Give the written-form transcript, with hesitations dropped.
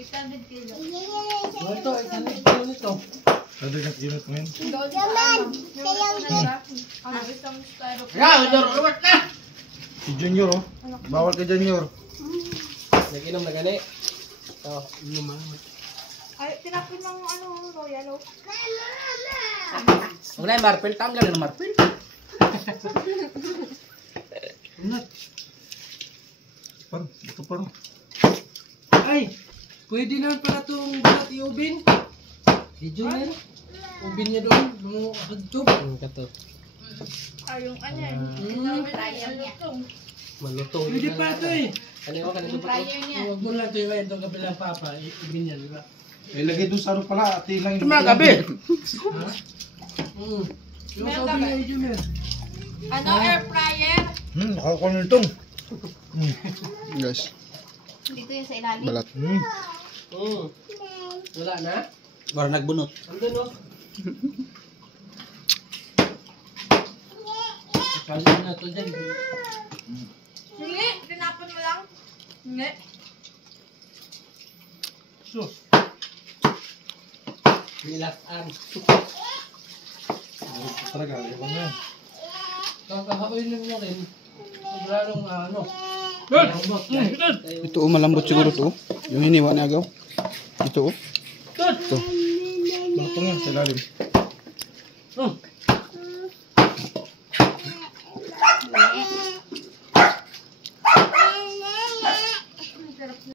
800 kilo. Ito, 800 kilo nito. Ada yang unit ngayon. Si Junior oh. Bawal ka Junior. Nag-inom na gani. Oh, inom na. Ay, tinapin ng ano, royal oh. Wala yung marpil, tanggal na marpil. Unat. Ito parang. Ay, pwede naman pala itong balat i-ubin. Junior. Ubin niya doon. Mga hagtub. Ang kato. Ay, yung ano yan. Malutong. Pwede pa ito eh. Ano ka nito pa ito? Huwag mo lang ito yung itong kabilang papa. Ubin niya, di ba? Lagay doon sa ano pala. Ati lang yung gabi. Ha? Yung sa ubin niya, Junior. Ano, air fryer? Nakakuha nyo itong. Guys. Dito yung sa ilalim. Balat. Wala na? Para nagbunot. Andun o. Kali na ito dyan. Hindi, tinapon mo lang. Hindi. Sus. Bilasan. Talaga. Ayaw na yan. Kakahaoy mo rin. Sobrang ano. Ito malambot siguro to. Yung hiniwa ni Agaw. Ito. Ito. Malutong yan sa ilalim.